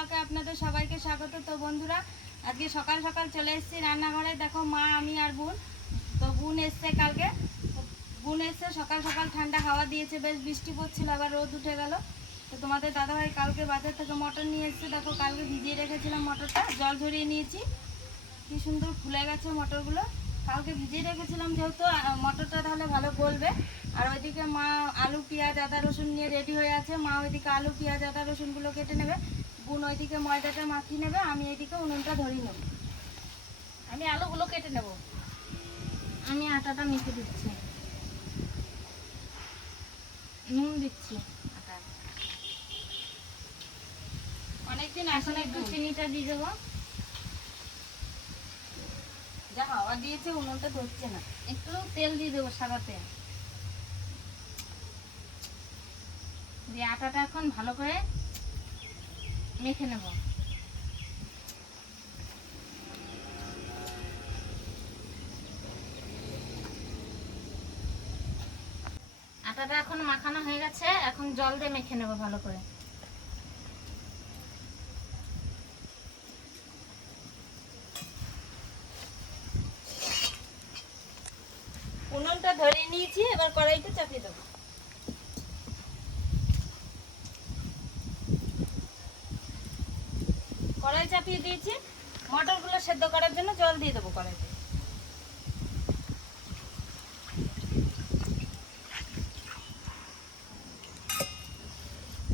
ব্লকে আপনাদের সবাইকে স্বাগত। তো বন্ধুরা, আজকে সকাল সকাল চলে এসেছি রান্নাঘরে। দেখো মা, আমি আর বোন। তো বোন এসছে কালকে। বোন এসছে সকাল সকাল ঠান্ডা হাওয়া দিয়েছে, বেশ বৃষ্টি পড়ছিল, আবার রোদ উঠে গেল। তো তোমাদের দাদাভাই কালকে বাজার থেকে মটর নিয়ে এসছে। দেখো কালকে ভিজিয়ে রেখেছিলাম মটরটা, জল ঝরিয়ে নিয়েছি। কি সুন্দর ফুলে গেছে মটরগুলো। কালকে ভিজিয়ে রেখেছিলাম যেহেতু মটরটা তাহলে ভালো গলবে। আর ওইদিকে মা আলু, পেঁয়াজ, আদা, রসুন নিয়ে রেডি হয়ে আছে। মা ওইদিকে আলু, পেঁয়াজ, আদা, রসুনগুলো কেটে নেবে। বোন ওইদিকে ময়দাটা মাখিয়ে নেবে আমি এইদিকে উনুনটা ধরিয়ে নেব। আমি আলুগুলো কেটে নেব। আমি আটাটা মেখে দিচ্ছি। নুন দিচ্ছি আটায়। অনেকদিন এখন একটু চিনিটা দিয়ে দেবো। যা হাওয়া দিয়েছে উনুনটা ধরছে না। একটু তেল দিয়ে দেবো সাদা তেল দিয়ে আটাটা এখন ভালো করে মেখে নেব। আটাটা এখন মাখানো হয়ে গেছে, এখন জল দিয়ে মেখে নেব ভালো করে। উনুনটা ধরিয়ে নিয়েছি, এবার কড়াইটা চাপিয়ে দেবো। চাপিয়ে দিয়েছি। মটরগুলো সেদ্ধ করার জন্য জল দিয়ে দেবো কড়াইতে।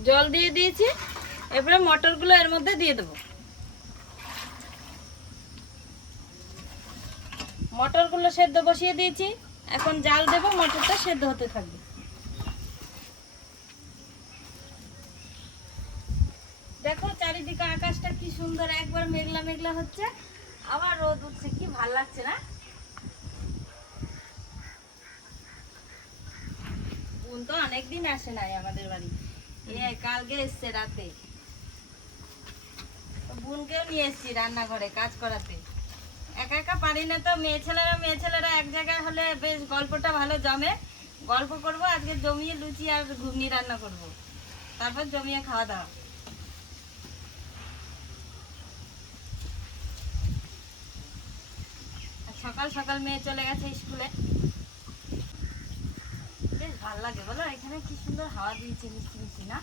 জল দিয়ে দিয়েছি। এবারে মটরগুলো এর মধ্যে দিয়ে দেবো। মটরগুলো সেদ্ধ বসিয়ে দিয়েছি। এখন জাল দেবো, মটরটা সেদ্ধ হতে থাকবে দেখো চারিদিকে আকাশটা কি সুন্দর একবার মেঘলা মেঘলা হচ্ছে আবার রোদ উঠছে কি ভালো লাগছে না? বোন তো অনেকদিন আসে নাই আমাদের বাড়ি। এ কালকে এসছে রাতে। বোনকেও নিয়ে এসছি রান্নাঘরে কাজ করাতে। একা একা পারি না তো, মেয়ে ছেলেরা মেয়ে ছেলেরা এক জায়গায় হলে বেশ গল্পটা ভালো জমে। গল্প করব, আজকে জমিয়ে লুচি আর ঘুগনি রান্না করব। তারপর জমিয়ে খাওয়া দাওয়া আর সকাল সকাল মেয়ে চলে গেছে স্কুলে। বেশ ভালো লাগে, বলো? এখানে কি সুন্দর হাওয়া দিয়েছে, মিষ্টি মিষ্টি, না?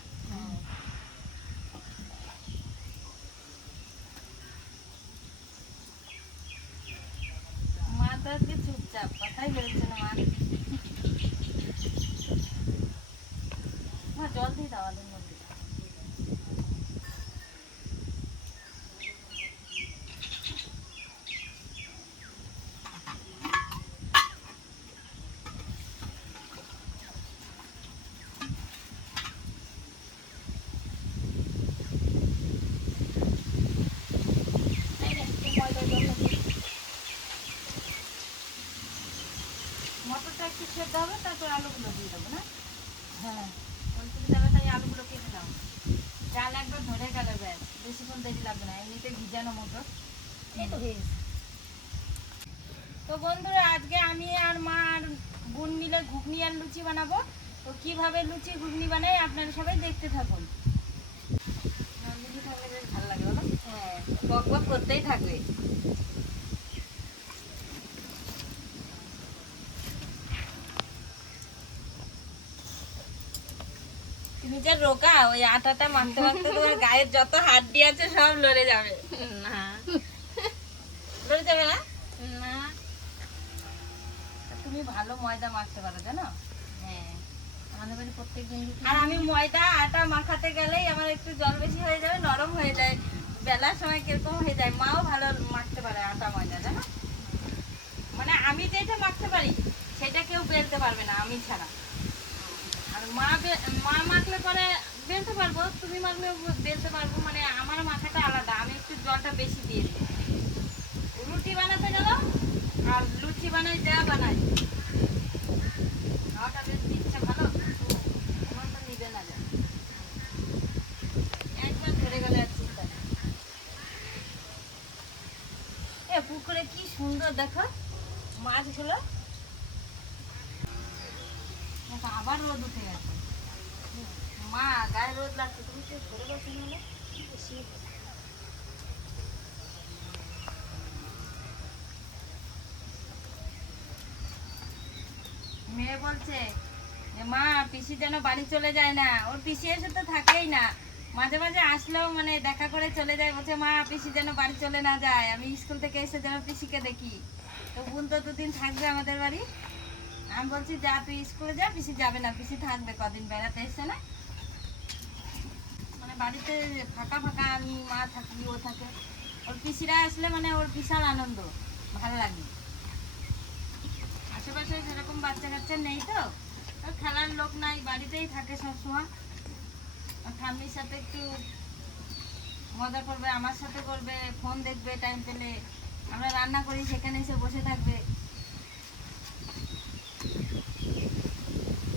মা তো চুপচাপ, কথাই বেরোচ্ছে না মা মা জল দিয়ে দাও আলুর মধ্যে এই নে, একটু ময়দা জল লাগিয়ে দে। মটরটা একটু সেদ্ধ হবে তারপর আলুগুলো দিয়ে দেবো না হ্যাঁ ওইটুকু যাবে তাই আলুগুলো কেটে নাও চাল একবার ধরে গেলে ব্যাস বেশিক্ষণ দেরি লাগবে না এমনিতে ভিজানো মতো। এই তো তো বন্ধুরা আজকে আমি আর মা আর বোন মিলে ঘুগনি আর লুচি বানাবো। তো কীভাবে লুচি ঘুগনি বানাই আপনারা সবাই দেখতে থাকুন। বেশ ভালো লাগে বলো? হ্যাঁ বক বক করতেই থাকবে। তুমি যে রোগা ওই আটাটা মাখতে মাখতে তোমার গায়ের যত হাড্ডি আছে সব লড়ে যাবে। না। লড়ে যাবে না? না। তুমি ভালো ময়দা মাখতে পারো জানো? হ্যাঁ। আমাদের বাড়ি প্রত্যেক দিন আর আমি ময়দা আটা মাখাতে গেলেই আমার একটু জল বেশি হয়ে যাবে নরম হয়ে যায়। বেলার সময় কীরকম হয়ে যায় মাও ভালো মাখতে পারে আটা ময়দা জানো? মানে আমি যেটা মাখতে পারি সেটা কেউ বেলতে পারবে না আমি ছাড়া। মা মা মাখলে পরে বেলতে পারব, তুমি মাখলে বেলতে পারব মানে আমার মাথাটা আলাদা, আমি একটু জলটা বেশি দিয়ে দিই। রুটি বানাতে গেল, আর লুচি বানাই, যা বানাই। খাওয়াটা বেশ দিচ্ছে ভালো, তোমার তো নিবে না যা। একবার ধরে গেলে আর চিন্তা এ পুকুরে কি সুন্দর দেখো, মাছগুলো। মেয়ে বলছে, যে মা, পিসি যেন বাড়ি চলে যায় না। ওর পিসি এসে তো থাকেই না। মাঝে মাঝে আসলেও মানে দেখা করে চলে যায়, বলছে, মা, পিসি যেন বাড়ি চলে না যায়। আমি স্কুল থেকে এসে যেন পিসিকে দেখি। তো বোন তো দুদিন থাকবে আমাদের বাড়ি। আমি বলছি, যা, তুই স্কুলে যা, পিসি যাবে না, পিসি থাকবে কদিন বেড়াতে এসছে না? মানে বাড়িতে ফাঁকা ফাঁকা আমি, মা থাকি, ও থাকে। ওর পিসিরা আসলে মানে ওর বিশাল আনন্দ, ভালো লাগে। আশেপাশে সেরকম বাচ্চা কাচ্চা নেই তো। খেলার লোক নাই, বাড়িতেই থাকে সবসময়। ঠাম্মির সাথে একটু মজা করবে, আমার সাথে করবে, ফোন দেখবে টাইম পেলে। আমরা রান্না করি, সেখানে এসে বসে থাকবে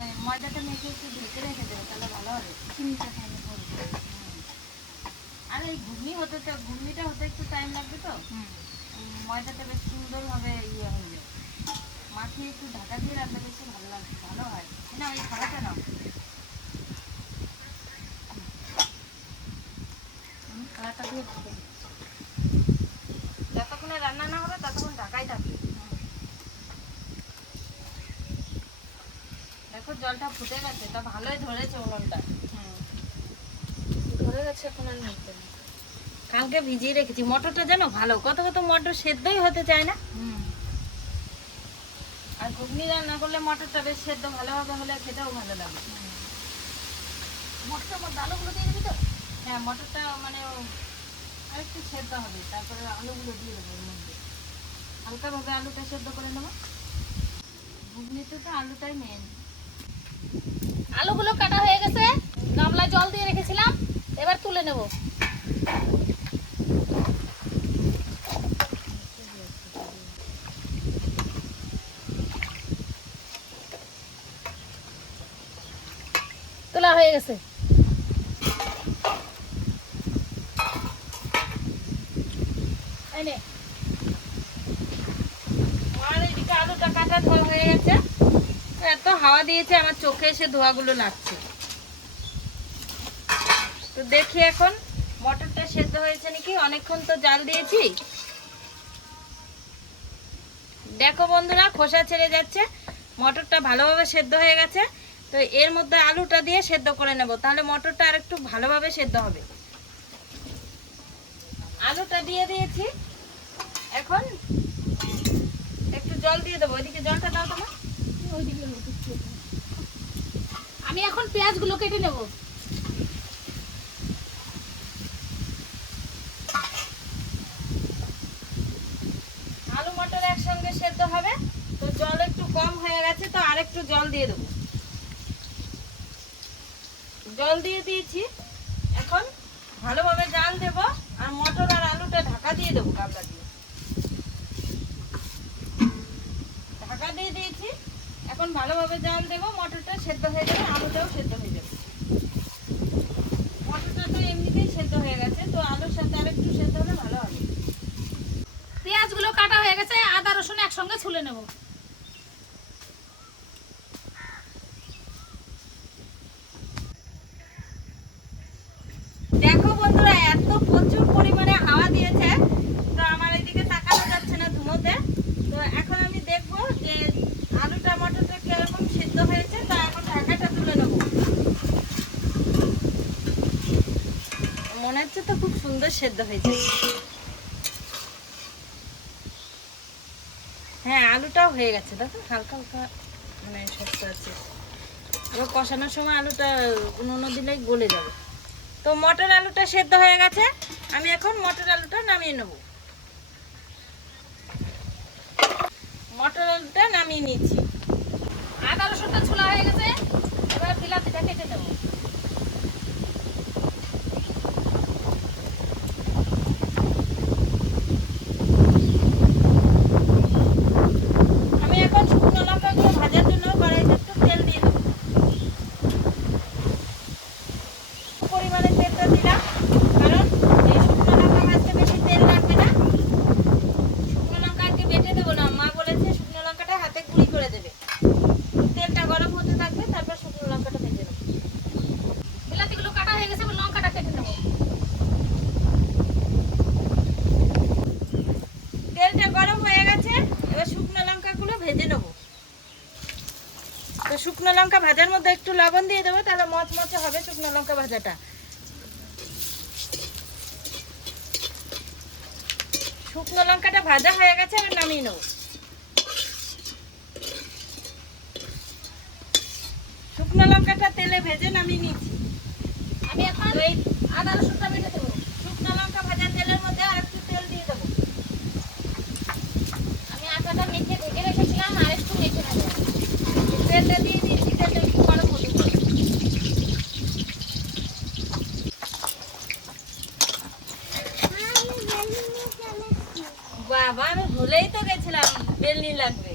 এই ময়দাটা মেখে একটু ঢেকে রেখে দেবে তাহলে ভালো হবে। চিনিটা খাইলে পড়বে আর এই ঘুগনি হতে তো ঘুগনিটা হতে একটু টাইম লাগবে তো? ময়দাটা বেশ সুন্দরভাবে ইয়ে হয়ে যাবে। মাখিয়ে একটু ঢাকা দিয়ে রাখলে বেশি ভালো লাগে ভালো হয়। না ওই খাওয়াটা নাও। কড়াটা দিয়ে ঢেকে যতক্ষণে রান্না না হবে ততক্ষণ ঢাকাই থাকবে। দেখো জলটা ফুটে গেছে তা ভালোই ধরেছে উনুনটা। ধরে গেছে এখন আর নিতে কালকে ভিজিয়ে রেখেছি মটরটা জানো ভালো কত কত মটর সেদ্ধই হতে চায় না। আর ঘুগনি রান্না করলে মটরটা বেশ সেদ্ধ ভালোভাবে হলে খেতেও ভালো লাগে। মটর মধ্যে আলুগুলো দিয়ে দিবি তো? হ্যাঁ মটরটা মানে আরেকটু সেদ্ধ হবে তারপরে আলুগুলো দিয়ে দেবো এর মধ্যে। হালকাভাবে আলুটা সেদ্ধ করে নেব। ঘুগনিতে তো আলুটাই মেন আলুগুলো কাটা হয়ে গেছে। গামলায় জল দিয়ে রেখেছিলাম এবার তুলে নেব। তোলা হয়ে গেছে এই নে। আর এদিকে আলুটা কাটা ধোয়া হয়ে গেছে এত দিয়েছে আমার চোখে এসে ধোয়াগুলো লাগছে। তো দেখি এখন, মটরটা সেদ্ধ হয়েছে নাকি? অনেকক্ষণ তো জাল দিয়েছি। দেখো বন্ধুরা, খোসা ছেড়ে যাচ্ছে, মটরটা ভালোভাবে সেদ্ধ হয়ে গেছে। তো এর মধ্যে আলুটা দিয়ে সেদ্ধ করে নেব, তাহলে মটরটা আর একটু ভালোভাবে সেদ্ধ হবে। আলুটা দিয়ে দিয়েছি। এখন একটু জল দিয়ে দেবো, ওইদিকে জলটা দাও তোমার ওইদিকে। আমি এখন পেঁয়াজগুলো কেটে নেব। আলু মটর একসঙ্গে সেদ্ধ হবে। তো জল একটু কম হয়ে গেছে, তো আরেকটু জল দিয়ে দেবো। জল দিয়ে দিয়েছি। এখন ভালোভাবে জাল দেবো আর মটর আর আলুটা ঢাকা দিয়ে দেবো গাবলা দিয়ে ঢাকা দিয়ে দিয়েছি এখন ভালোভাবে জাল দেবো, মটরটা সেদ্ধ হয়ে যাবে আলুটাও সেদ্ধ হয়ে যাবে। মটরটা তো এমনিতেই সেদ্ধ হয়ে গেছে, তো আলুর সাথে আর একটু সেদ্ধ হলে ভালো হবে। পেঁয়াজগুলো কাটা হয়ে গেছে, আদা রসুন একসঙ্গে ছুলে নেব দেখো বন্ধুরা এত প্রচুর পরিমাণে হাওয়া দিয়েছে তো আমার এদিকে তাকানো যাচ্ছে না ধুমোতে তো এখন আমি দেখব যে আলুটা মটরটা কীরকম সিদ্ধ হয়েছে তা এখন ঢাকাটা তুলে নেব মনে হচ্ছে তো খুব সুন্দর সেদ্ধ হয়েছে হ্যাঁ আলুটাও হয়ে গেছে, দেখো হালকা হালকা মানে শক্ত আছে। এবার কষানোর সময় আলুটা নুন দিলেই গলে যাবে। তো মটর আলুটা সেদ্ধ হয়ে গেছে, আমি এখন মটর আলুটা নামিয়ে নেব। মটর আলুটা নামিয়ে নিচ্ছি আদা রসুনটা ছোলা হয়ে গেছে, এবার বিলাতিটা কেটে নেব আমি এখন শুকনো লঙ্কাগুলো ভাজার জন্য কড়াইতে একটু তেল দিয়ে দেবো পরিমাণে তেলটা দিলাম কারণ এই শুকনো লঙ্কা ভাজতে বেশি তেল লাগবে না শুকনো লঙ্কা আজকে বেটে দেবো না মা বলেছে শুকনো লঙ্কাটা হাতে গুঁড়ি করে দেবে তেলটা গরম হতে থাকবে তারপর শুকনো লঙ্কাটা ভেজে দেবো লঙ্কা ভাজার মধ্যে একটু লবণ দিয়ে দেবো তাহলে মচমচে হবে শুকনো লঙ্কা ভাজাটা। শুকনো লঙ্কাটা ভাজা হয়ে গেছে এবার নামিয়ে নেব। শুকনো লঙ্কাটা তেলে ভেজে নামিয়ে নিচ্ছি। আমি এখন এই আদা রসুনটা বেটে দেবো। শুকনো লঙ্কা ভাজা তেলের মধ্যে আর একটু তেল দিয়ে দেবো। আমি আটাটা মেখে ঢেকে রেখেছিলাম আর একটু মেখে নেব। তেলটা দিয়ে দিয়েছি তেলটা একটু গরম হতে হবে। বাবা আমি ভুলেই তো গেছিলাম বেলনি লাগবে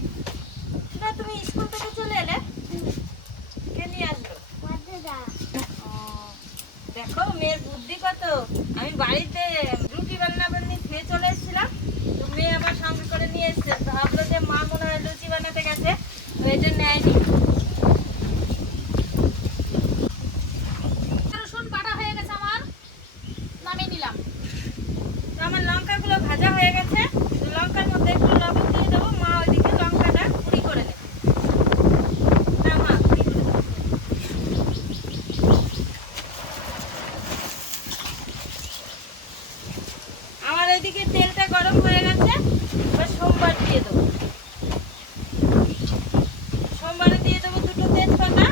না তুমি স্কুল থেকে চলে এলে কে নিয়ে আসলো ও, দেখো মেয়ের বুদ্ধি কত আমি বাড়িতে রুটি বান্না বান্নি খেয়ে চলে এসেছিলাম তো মেয়ে আমার সঙ্গে করে নিয়ে এসছে তো ভাবলো যে মা মনে হয় লুচি বানাতে গেছে তো এটা নেয়নি আদা রসুন বাটা হয়ে গেছে আমার নামিয়ে নিলাম তো আমার লঙ্কাগুলো ভাজা হয়ে গেছে তো লঙ্কার মধ্যে একটু লবণ দিয়ে দেবো মা ওইদিকে লঙ্কাটা কুড়ি করে নেবে না মা কুড়ি করে দেবো। আমার এদিকে তেলটা গরম হয়ে গেছে এবার সোমবার দিয়ে দেবো সোমবারে দিয়ে দেবো দুটো তেজপাতা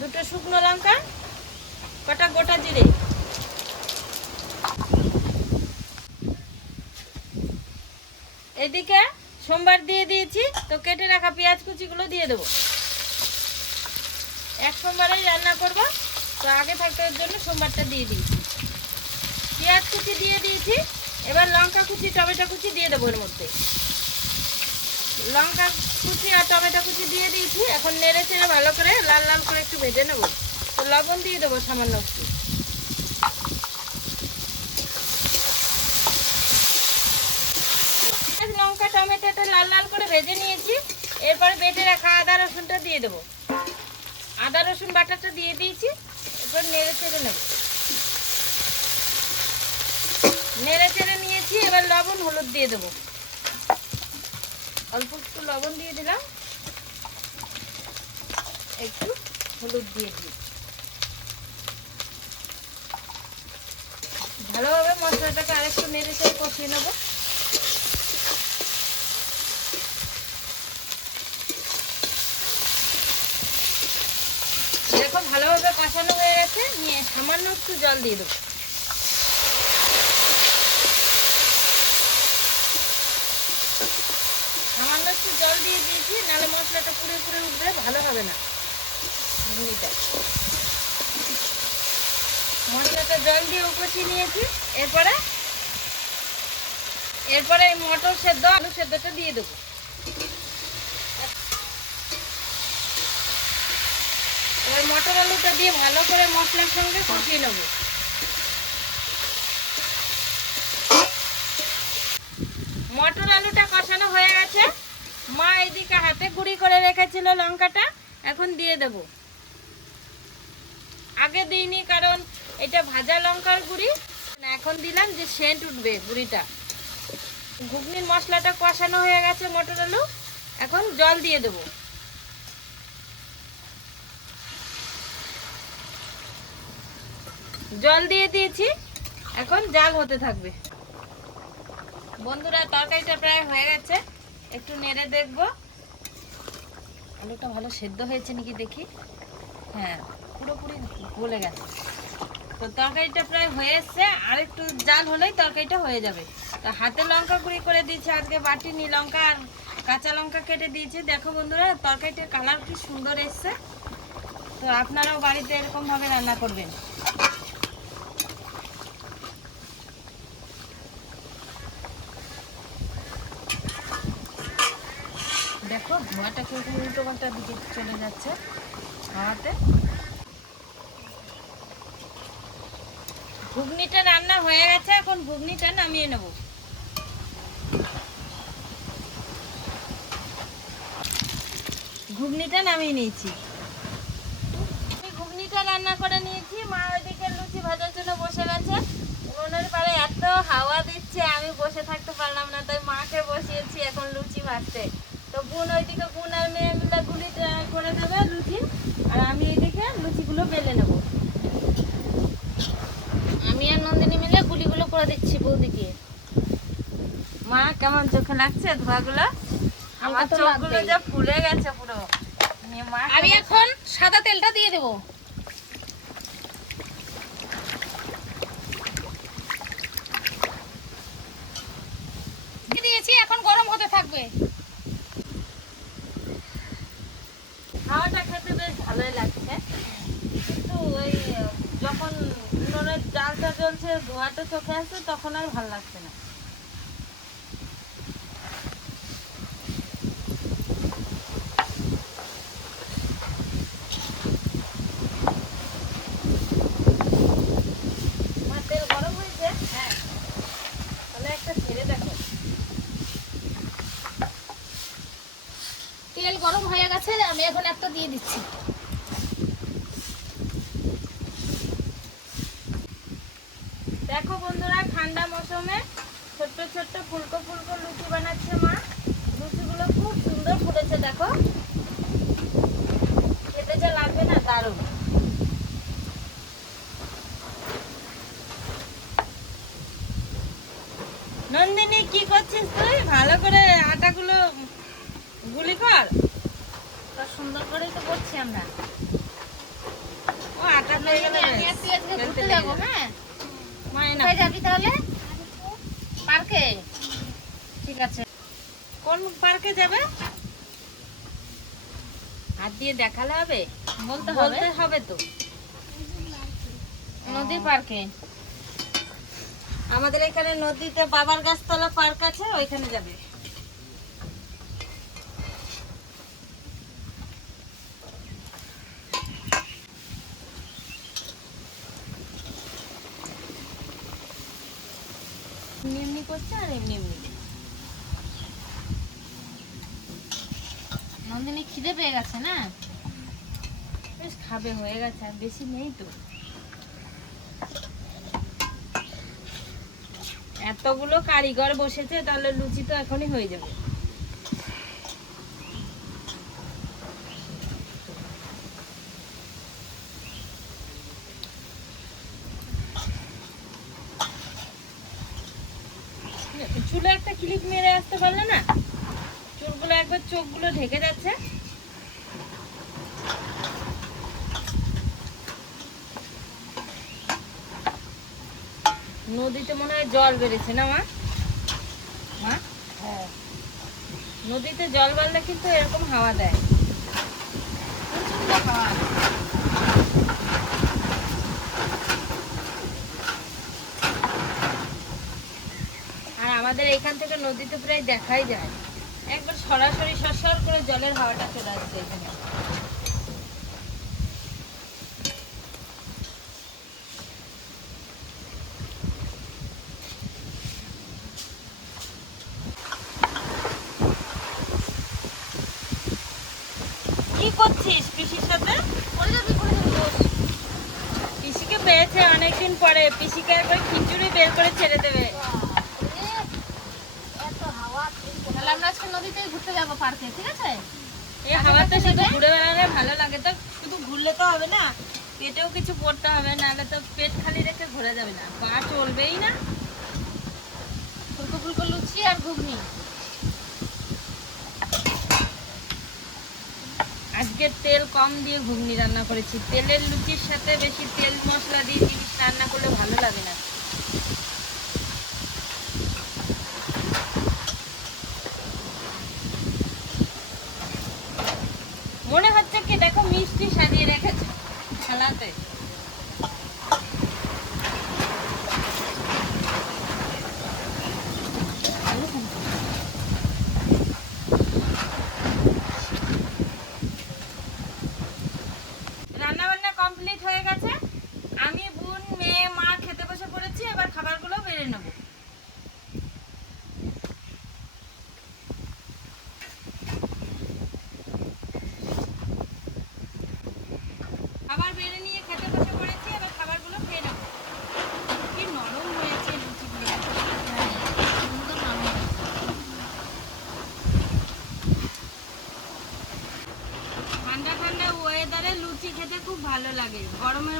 দুটো শুকনো লঙ্কা কটা গোটা জিরে এদিকে সোমবার দিয়ে দিয়েছি, তো কেটে রাখা পেঁয়াজ কুচিগুলো দিয়ে দেবো। এক সোমবারেই রান্না করব, তো আগে থাকতে জন্য সোমবারটা দিয়ে দিয়েছি। পেঁয়াজ কুচি দিয়ে দিয়েছি, এবার লঙ্কা কুচি, টমেটো কুচি দিয়ে দেবো এর মধ্যে। লঙ্কা কুচি আর টমেটো কুচি দিয়ে দিয়েছি, এখন নেড়ে চেড়ে ভালো করে লাল লাল করে একটু ভেজে নেব। তো লবণ দিয়ে দেবো সামান্য একটু পেঁয়াজ, লঙ্কা টমেটোটা লাল লাল করে ভেজে নিয়েছি। এরপরে বেটে রাখা আদা রসুনটা দিয়ে দেবো। আদা রসুন বাটাটা দিয়ে দিয়েছি। এরপর নেড়ে চেড়ে নেব। নেড়ে চেড়ে নিয়েছি, এবার লবণ, হলুদ দিয়ে দেবো। অল্প একটু লবণ দিয়ে দিলাম। একটু হলুদ দিয়ে দিই ভালোভাবে মশলাটাকে আরেকটু নেড়ে চেড়ে কষিয়ে নেব দেখো ভালোভাবে কষানো হয়ে গেছে, নিয়ে সামান্য একটু জল দিয়ে দেবো। সামান্য একটু জল দিয়ে দিয়েছি, নাহলে মশলাটা পুড়ে পুড়ে উঠবে, ভালো হবে না। মশলাটা জল দিয়ে উপচি নিয়েছি, এরপরে এরপরে মটর সেদ্ধ, আলু সেদ্ধটা দিয়ে দেবো এবার মটর আলুটা দিয়ে ভালো করে মশলার সঙ্গে কষিয়ে নেব। মটর আলুটা কষানো হয়ে গেছে। মা এদিকে হাতে গুঁড়ি করে রেখেছিল লঙ্কাটা, এখন দিয়ে দেব। আগে দিইনি কারণ এটা ভাজা লঙ্কার গুঁড়ি। এখন দিলাম যে সেন্ট উঠবে গুঁড়িটা। ঘুগনির মশলাটা কষানো হয়ে গেছে মটর আলু। এখন জল দিয়ে দেবো। জল দিয়ে দিয়েছি। এখন জাল হতে থাকবে। বন্ধুরা, তরকারিটা প্রায় হয়ে গেছে। একটু নেড়ে দেখব। আলুটা ভালো সেদ্ধ হয়েছে নাকি দেখি? হ্যাঁ পুরোপুরি গলে গেছে। তো তরকারিটা প্রায় হয়ে এসছে। আর একটু জাল হলেই তরকারিটা হয়ে যাবে। তো হাতে লঙ্কা গুঁড়ি করে দিয়েছি। আজকে বাটি নি লঙ্কা আর কাঁচা লঙ্কা কেটে দিয়েছি। দেখো বন্ধুরা, তরকারিটার কালার কি সুন্দর এসছে। তো আপনারাও বাড়িতে এরকমভাবে রান্না করবেন। দেখো, ধোঁয়াটা কিন্তু উল্টো পাল্টা দিকে চলে যাচ্ছে? হাওয়াতে? ঘুগনিটা রান্না হয়ে গেছে, এখন ঘুগনিটা নামিয়ে নেব। ঘুগনিটা নামিয়ে নিয়েছি। ঘুগনিটা রান্না করে নিয়েছি, মা ওইদিকে লুচি ভাজার জন্য বসে গেছে। উনুনের পাড়ে এত হাওয়া দিচ্ছে, আমি বসে থাকতে পারলাম না, তাই মাকে বসিয়েছি এখন লুচি ভাজতে। বোন ওইদিকে বোন আর মেয়ে মিলে করে দেবে লুচি। আর আমি এদিকে লুচিগুলো বেলে নেব। আমি আর নন্দিনী মিলে গুলিগুলো করে দিচ্ছি বৌদিকে। মা কেমন চোখে লাগছে ধোয়াগুলো? আমার চোখগুলো যা ফুলে গেছে পুরো। আমি এখন সাদা তেলটা দিয়ে দেবো। দিয়ে দিয়েছি এখন গরম হতে থাকবে খাওয়াটা খেতে বেশ ভালোই লাগছে কিন্তু ওই আহ, যখন উনুনের জালটা জ্বলছে, ধোঁয়াটা চোখে আসছে তখন আর ভালো লাগছে না। হ্যাঁ। তেল গরম হয়ে গেছে, আমি এখন একটা দিয়ে দিচ্ছি দেখো বন্ধুরা ঠান্ডা ছোট্ট ছোট্ট ফুলকো ফুলকো লুচি বানাচ্ছে মা। লুচিগুলো খুব সুন্দর ফুটেছে দেখো। খেতে যা লাগবে না দারুণ। নন্দিনী কি করছিস তুই? ভালো করে আটাগুলো গুলি কর। সুন্দর করেই তো করছি আমরা। ও আটা হয়ে গেলে আমি আজকে ঘুরতে যাব হ্যাঁ? না যাবি তাহলে? পার্কে? ঠিক আছে। কোন পার্কে যাবে? হাত দিয়ে দেখালে হবে? বলতে হবে? বলতে হবে তো। নদীর পার্কে? আমাদের এখানে নদীতে বাবার গাছতলা পার্ক আছে ওইখানে যাবে। নন্দিনী খিদে পেয়ে গেছে না? বেশ খাবে, হয়ে গেছে, আর বেশি নেই তো। এতগুলো কারিগর বসেছে, তাহলে লুচি তো এখনই হয়ে যাবে চুলে একটা ক্লিপ মেরে আসতে পারলে না চুলগুলো একবার চোখগুলো ঢেকে যাচ্ছে নদীতে মনে হয় জল বেড়েছে না মা? মা? হ্যাঁ। নদীতে জল বাড়লে কিন্তু এরকম হাওয়া দেয়। প্রচণ্ড হাওয়া। আর আমাদের এখান থেকে নদীতে প্রায় দেখাই যায়। একবার সরাসরি সরসর করে জলের হাওয়াটা চলে আসছে এখানে কি করছিস পিসির সাথে করে যাবি করে যাবি বস। পিসিকে পেয়েছে অনেকদিন পরে। পিসিকে একবার খিচুড়ি বের করে ছেড়ে দেবে। তাহলে আমরা আজকে নদীতে ঘুরতে যাব পার্কে ঠিক আছে? এই হাওয়াতে শুধু ঘুরে বেড়ালে ভালো লাগে তো। শুধু ঘুরলে তো হবে না পেটেও কিছু পড়তে হবে নাহলে তো পেট খালি রেখে ঘোরা যাবে না। পা চলবেই না। ফুলকো ফুলকো লুচি আর ঘুগনি। আজকে তেল কম দিয়ে ঘুগনি রান্না করেছি। তেলের লুচির সাথে বেশি তেল মশলা দিয়ে জিনিস রান্না করলে ভালো লাগে না। মনে হচ্ছে কি দেখো মিষ্টি সাজিয়ে রেখেছে থালাতে রান্না বান্না কমপ্লিট হয়ে গেছে আমি বোন মেয়ে মা খেতে বসে পড়েছি এবার খাবারগুলো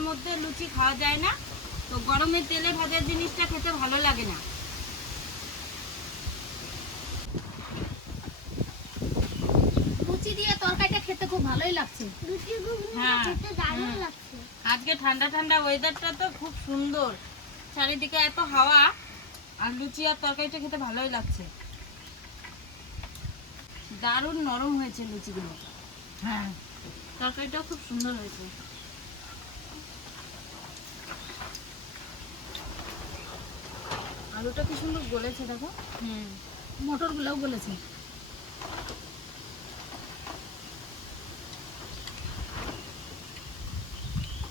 মধ্যে লুচি খাওয়া যায় না তো গরমে তেলে ভাজার জিনিসটা খেতে ভালো লাগে না। লুচি দিয়ে তরকারিটা খেতে খুব ভালোই লাগছে। হ্যাঁ হুম। আজকে ঠান্ডা ঠান্ডা ওয়েদারটা তো খুব সুন্দর। চারিদিকে এত হাওয়া আর লুচি আর তরকারিটা খেতে ভালোই লাগছে। দারুণ নরম হয়েছে লুচিগুলো। হ্যাঁ। তরকারিটাও খুব সুন্দর হয়েছে। আলুটা কি সুন্দর গলেছে দেখো? হুম। মটরগুলোও বলেছে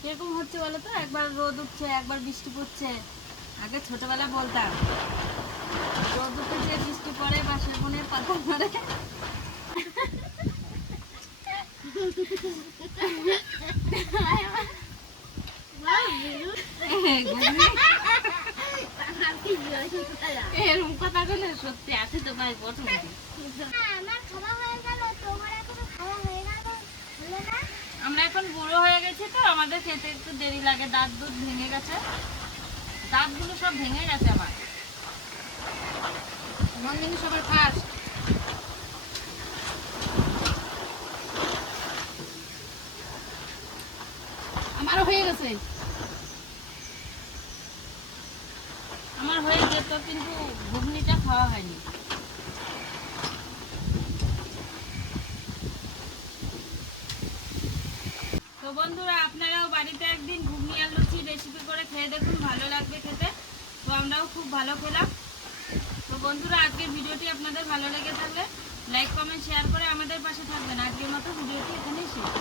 কীরকম হচ্ছে বলো তো? একবার রোদ উঠছে একবার বৃষ্টি পড়ছে। আগে ছোটবেলা বলতাম রোদ উঠেছে বৃষ্টি পড়ে বা সেগুনের পাতা পড়ে আমার এখনও বুড়ো হয়ে গেছি তো, আমাদের খেতে একটু দেরি লাগে, দাঁত দুধ ভেঙে গেছে। দাঁতগুলো সব ভেঙে গেছে আমার। নন্দিনী সবার ফার্স্ট আমারও হয়ে গেছে। আমার হয়ে যেত কিন্তু ঘুগনিটা খাওয়া হয়নি। তো বন্ধুরা, আপনারাও বাড়িতে একদিন ঘুগনি আর লুচি রেসিপি করে খেয়ে দেখুন, ভালো লাগবে খেতে। তো আমরাও খুব ভালো খেলাম। তো বন্ধুরা, আজকের ভিডিওটি আপনাদের ভালো লেগে থাকলে লাইক কমেন্ট শেয়ার করে আমাদের পাশে থাকবেন। আজকের মতো ভিডিওটি এখানেই শেষ।